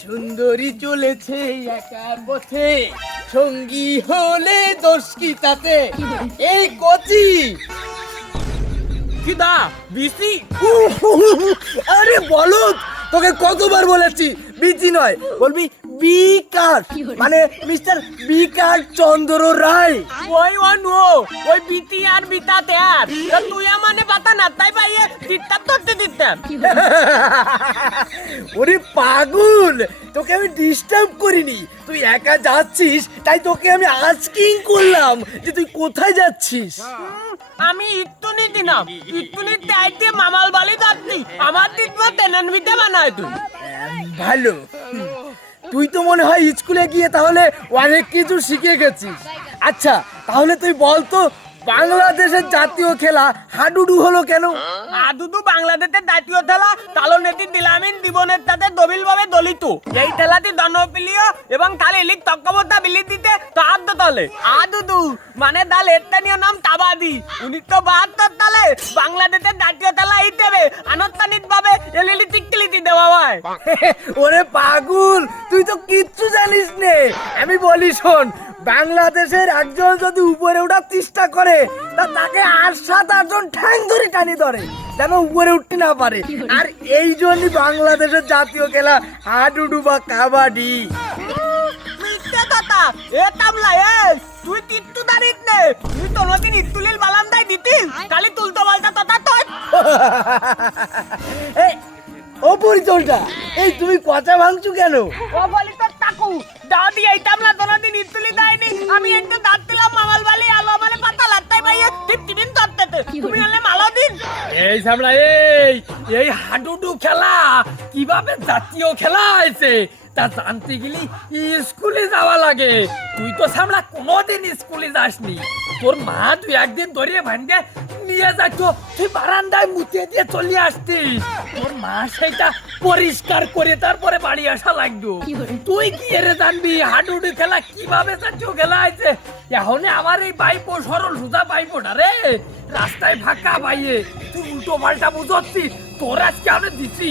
সুন্দরী চলেছে একা পথে, সঙ্গী হলে দোষ কি তাতে? এই কচি কি দা বিসি? আরে বলো, তোকে কতবার বলেছি বিচি নয়, বলবি বিকাশ, মানে মিস্টার বিকাশ চন্দ্র রায়। ওই নো ওই বিতি আর বিতাতে আর তুই মানে পাতা না তাই ভাইয়ে দিতাম ধরতে দিতাম। ওরে পাগল, তোকে আমি ডিস্টার্ব করিনি, তুই একা যাচ্ছিস তাই তোকে আমি আস্কিং করলাম যে তুই কোথায় যাচ্ছিস। আমি ইত্তুনি দিলাম, ইত্তুনি তাইতে মামাল বালি যাচ্ছি, আমার দিতবা তেনান বিতে বানায় তুই। ভালো, তুই তো মনে হয় স্কুলে গিয়ে তাহলে অনেক কিছু শিখে গেছিস। আচ্ছা তাহলে তুই বল তো, বাংলাদেশের জাতীয় খেলা হাডুডু হলো কেন? আদুদু বাংলাদেশের জাতীয় খেলা তালনেতি দিলামিন জীবনের সাথে দবিল ভাবে দলিত। এই খেলাটি জনপ্রিয় এবং তালে লিগ তক্কবতা বিলি দিতে তাহাদ্দ তলে আদুদু মানে দল স্থানীয় নাম তাবাদি। 1972 সালে বাংলাদেশের জাতীয় খেলা হিসেবে আনুষ্ঠানিক ভাবে এলএলই স্বীকৃতি দেওয়া হয়। ওরে পাগল, তুই তো কিচ্ছু জানিস নে। আমি বলি শোন, বাংলাদেশের একজন যদি উপরে ওঠার চেষ্টা করে তা তাকে আর 7-8 জন ঠ্যাং ধরে টানি ধরে যেন উপরে উঠতে না পারে। আর এই জন্যই বাংলাদেশের জাতীয় খেলা হাডুডু বা কাবাডি। মিথ্যা কথা এ তাবলা এ তুই তিত্তু দাঁড়িত নে, তুই তো নদীন ইত্তুলিল বালান্দাই দিতিস খালি তুলতো বলতা কথা তোর। এই ও পরিচলটা, এই তুমি কথা ভাঙছো কেন? ও বলি তো তাকু দাদি এই তামলা তোনাদিন ইতুলি দেয়নি, আমি একটু দাঁত দিলাম মামাল বালি আলো মানে পাতা লাত্তাই ভাইয়ে টিপটিপিন ধরতে তুমি হলে মালা দিন। এই সামলা, এই হাডুডু খেলা কিভাবে জাতীয় খেলা হয়েছে তা জানতে গেলে স্কুলে যাওয়া লাগে। তুই তো সামলা কোনোদিন স্কুলে যাসনি, তোর মা তুই একদিন ধরে ভাঙ্গে নিয়ে যাচ্ছ, তুই বারান্দায় মুতে দিয়ে চলে আসতিস, তোর মা সেটা পরিষ্কার করে তারপরে বাড়ি আসা লাগতো। তুই কি এরে জানবি হাডুডু খেলা কিভাবে জাতীয় খেলা হয়েছে? এখন আমার এই বাইপো সরল সুজা বাইপোটা রে রাস্তায় ফাঁকা বাইয়ে তুই উল্টো পাল্টা বুঝচ্ছি, তোর আজকে আমি দিছি।